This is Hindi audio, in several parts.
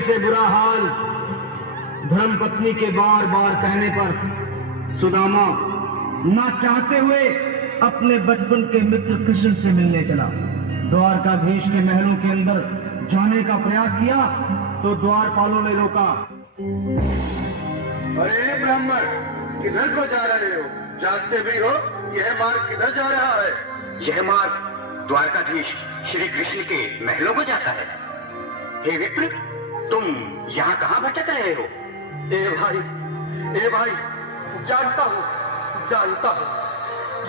बुरे से बुरा हाल धर्मपत्नी के बार बार कहने पर सुदामा ना चाहते हुए अपने बचपन के मित्र कृष्ण से मिलने चला। द्वारकाधीश के महलों के अंदर जाने का प्रयास किया तो द्वारपालों ने रोका। अरे ब्राह्मण, किधर को जा रहे हो? जानते भी हो यह मार्ग किधर जा रहा है? यह मार्ग द्वारकाधीश श्री कृष्ण के महलों को जाता है। हे विप्र, तुम यहाँ कहाँ भटक रहे हो? ए भाई, जानता हूँ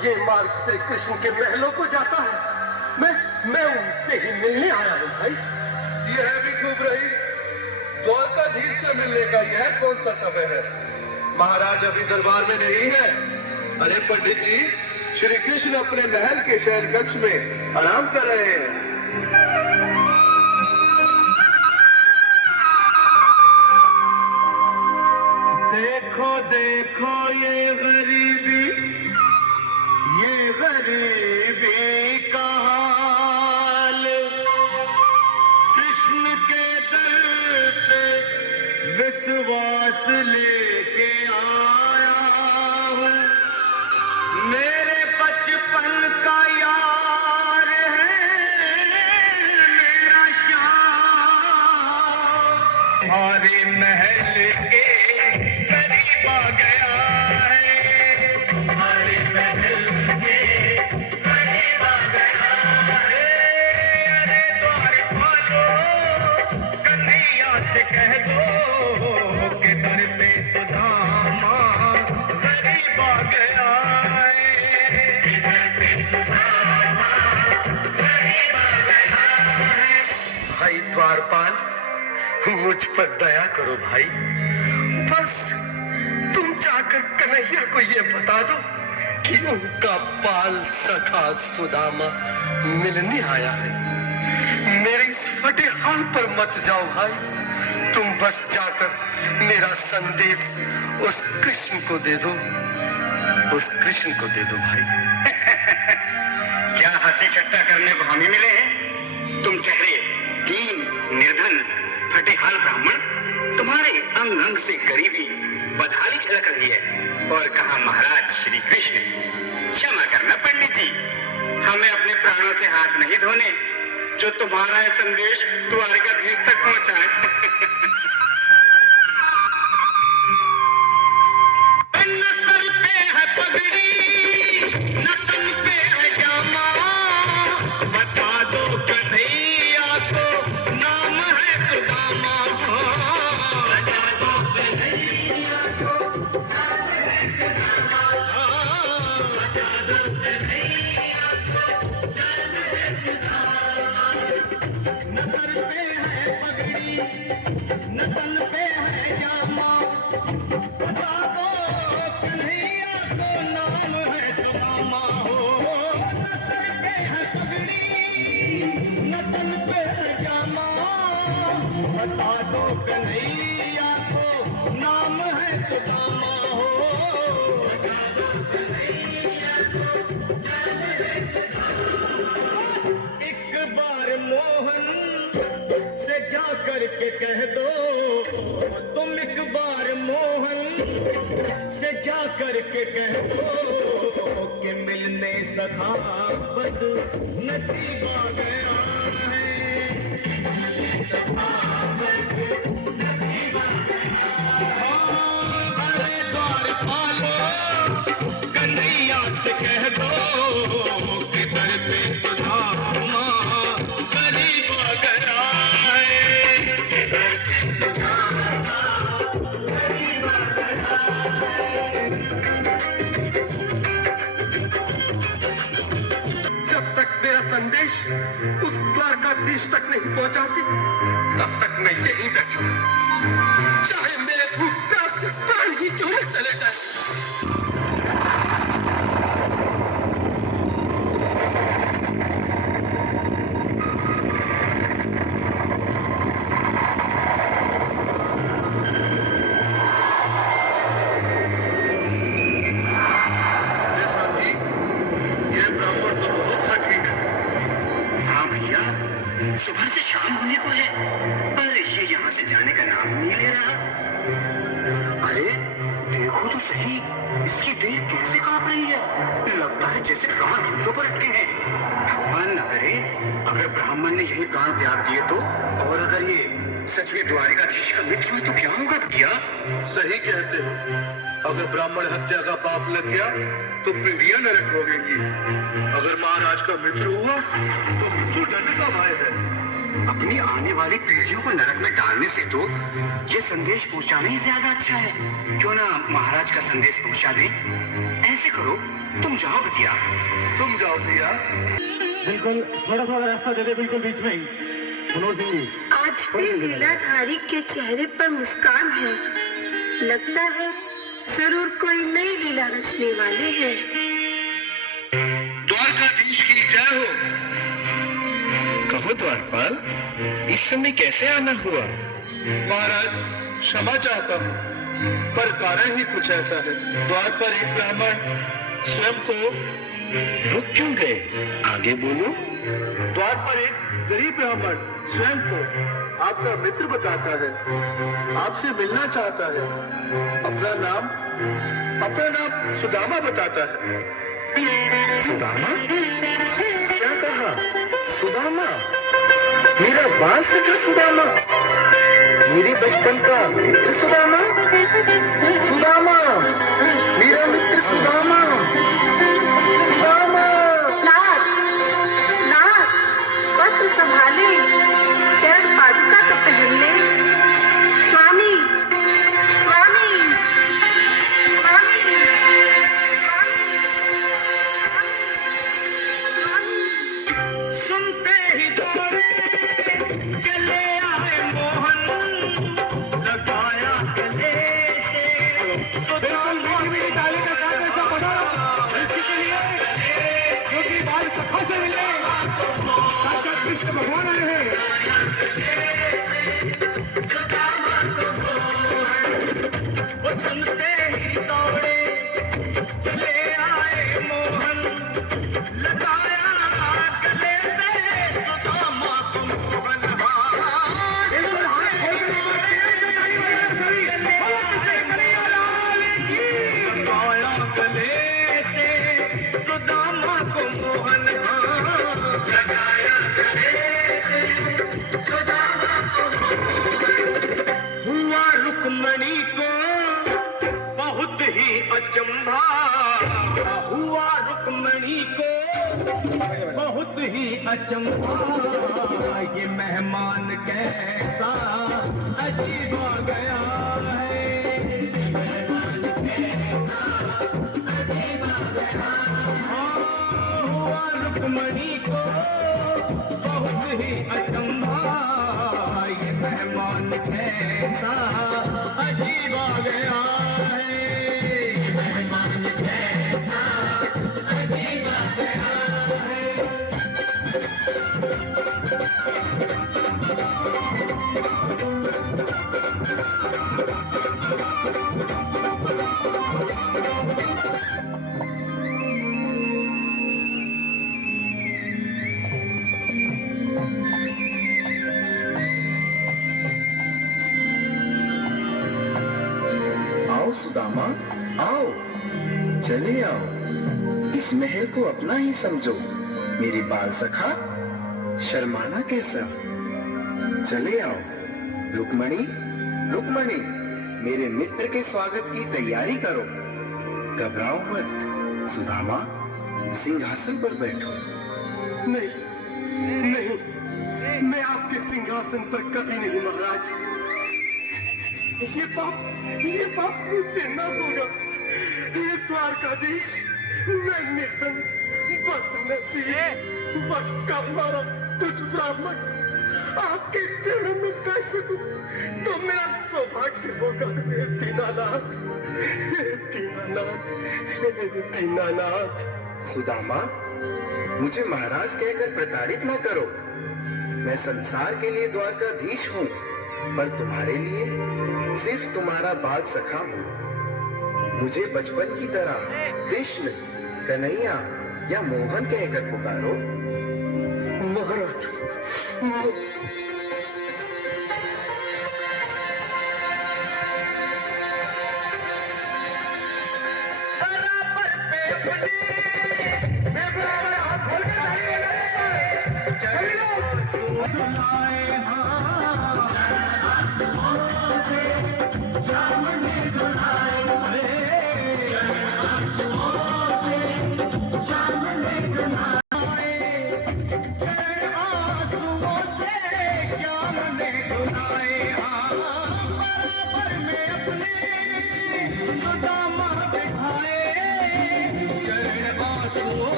ये मार्ग श्री कृष्ण के महलों को जाता है। मैं उनसे ही मिलने आया हूँ भाई। यह भी खूब रही। द्वारकाधीश से मिलने का यह कौन सा समय है? महाराज अभी दरबार में नहीं है। अरे पंडित जी, श्री कृष्ण अपने महल के शयन कक्ष में आराम कर रहे हैं। देखो देखो ये गरीबी का हाल, कृष्ण के दर पे विश्वास लेके आया हूँ। मेरे बचपन का यार है मेरा श्याम, हमारे महल के करीब आ गया है, हमारे महल के करीब आ गया है। अरे द्वारपालो, कन्हैया से कह दो कि दर पे सुदामा करीब आ गया है, दर पे सुदामा करीब आ गया है। भाई द्वारपाल, मुझ पर दया करो भाई। बस तुम जाकर कन्हैया को ये बता दो कि उनका बाल सखा सुदामा मिलने आया है। मेरे इस फटे हाल पर मत जाओ भाई। तुम बस जाकर मेरा संदेश उस कृष्ण को दे दो, भाई। क्या हंसी ठट्टा करने को हमें मिले हैं? तुम ठहरे दीन, निर्धन, फटेहाल ब्राह्मण, तुम्हारे अंग अंग से गरीबी बदहाली झलक रही है। और कहा महाराज श्री कृष्ण। क्षमा करना पंडित जी, हमें अपने प्राणों से हाथ नहीं धोने जो तुम्हारा यह संदेश द्वारकाधीश तक पहुंचाए। न सर पे है पगड़ी, न तन पे है जामा, बता दो कन्हैया को नाम है सुदामा। बता दो कन्हैया को नाम है सुदामा। बता दो कन्हैया को नाम है सुदामा। न सर पे है पगड़ी, न तन पे है जामा, बता दो कन्हैया को नाम है सुदामा। हो न सर पे है पगड़ी, न तन पे है जामा, बता दो कन्हैया को नाम है सुदामा। हो बता दो कन्हैया को नाम है सुदामा। एक बार मोहन से जा करके कह दो, तुम एक बार मोहन से जा करके कह दो कि मिलने सखा बद नसीब आ गया है। मिलने सखा बद नसीब आ गया है। अरे द्वारपालो, कन्हैया से कह दो कि दर पे सुदामा करीब आ गया है, दर पे सुदामा करीब आ गया है। जब तक मेरा संदेश उस द्वारकाधीश तक नहीं पहुंचाती, तब तक मैं यहीं बैठा हूं, चाहे मेरे भूख प्यास से प्राण ही क्यों न चले जाए। सुबह से शाम होने को है, पर ये यहाँ यहाँ से जाने का नाम ही नहीं ले रहा। अरे देखो तो सही, इसकी देह कैसे कांप रही है। लगता है जैसे प्राण घुटनों पर अटके हैं। भगवान न करे अगर ब्राह्मण ने यही प्राण त्याग दिए तो, और अगर ये सच में द्वारिकाधीश का मित्र हुए तो क्या होगा भैया? सही कहते हो। अगर ब्राह्मण हत्या का पाप लग गया तो पीढ़ियां नरक भोगेंगी। अगर महाराज का मित्र हुआ तो मृत्युदंड का भय है। अपनी आने वाली पीढ़ियों को नरक में डालने से तो ये संदेश पहुंचाना ही ज्यादा अच्छा है। क्यों ना महाराज का संदेश पहुंचा दे। ऐसे करो, तुम जाओ भैया। तुम जाओ भैया। बिल्कुल थोड़ा थोड़ा रास्ता दे दे, बिल्कुल बीच में ही। मनोज सिंह जी, आज फिर लीलाधारी के चेहरे पर मुस्कान है। लगता है जरूर कोई नई लीला रचने वाले हैं। द्वारकाधीश की जय हो। कहो द्वारपाल, इस समय कैसे आना हुआ? महाराज क्षमा चाहता हूँ, पर कारण ही कुछ ऐसा है। द्वार पर एक ब्राह्मण स्वयं को रुक क्यों गए? आगे बोलो। द्वार पर एक गरीब ब्राह्मण स्वयं को आपका मित्र बताता है, आपसे मिलना चाहता है। अपना नाम सुदामा बताता है। सुदामा? क्या कहा? सुदामा? मेरा बाल सखा सुदामा? मेरे बचपन का मित्र सुदामा? सुदामा, मेरा मित्र सुदामा। सुदामा। नाथ, नाथ, वस्त्र संभाले, चरण पादुका तो पहन ले। स्वामी, स्वामी, स्वामी, स्वामी। सुनते ही दौड़े चले आए मोहन, लगाया गले से मेरी ताली का साथ ऐसा बजाओ इसी के लिए, क्योंकि बाल सखा से मिले साक्षात कृष्ण भगवान आए हैं। वो सुनते ही दौड़े चले आए मोहन, लगाया गले से सुदामा को मोहन। लगाया गले से सुदामा को मोहन, लगाया गले से सुदामा को मोहन। हुआ रुक्मणी को बहुत ही अचंभा, हुआ रुक्मणी को बहुत ही अचंभा, ये मेहमान कैसा अजीब आ गया है। हाँ, हुआ रुक्मणी को बहुत ही अचंभा, ये मेहमान कैसा अजीब आ गया है। मेहमान कैसा अजीब आ गया है। आओ सुदामा, आओ, चले आओ। इस महल को अपना ही समझो। मेरी बाल सखा, शर्माना कैसा? चले आओ। रुक्मणी, रुक्मणी, मेरे मित्र के स्वागत की तैयारी करो। घबराओ मत। सुदामा, सिंहासन पर बैठो। नहीं, नहीं, मैं आपके सिंहासन पर कभी नहीं महाराज। ये पाप मुझसे न होगा। ये द्वारकाधीश, मैं निर्धन, बदनसीब, बक्का मारा तुझ ब्राह्मण आपके चरणों में बैठ सकूं तो मेरा सौभाग्य होगा। दीनानाथ, दीनानाथ, दीनानाथ। सुदामा, मुझे महाराज कहकर प्रताड़ित न करो। मैं संसार के लिए द्वारकाधीश हूँ, पर तुम्हारे लिए सिर्फ तुम्हारा बाल सखा हूँ। मुझे बचपन की तरह कृष्ण, कन्हैया या मोहन कहकर पुकारो। महाराज,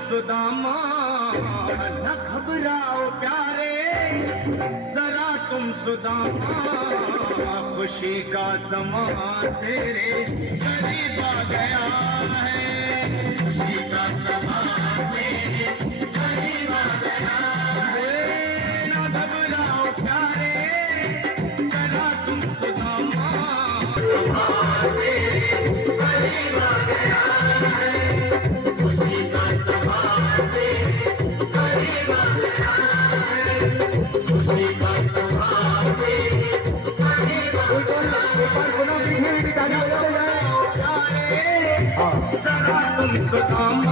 सुदामा न घबराओ प्यारे, जरा तुम सुदामा, खुशी का समा तेरे करीब आ गया है, खुशी का समा तेरे करीब आ गया है। न घबराओ प्यारे, जरा तुम सुदामा, समा तेरे करीब आ गया है, खुशी का समा तेरे करीब आ गया है, खुशी का समा तेरे करीब आ गया है। जरा तुम सुदामा,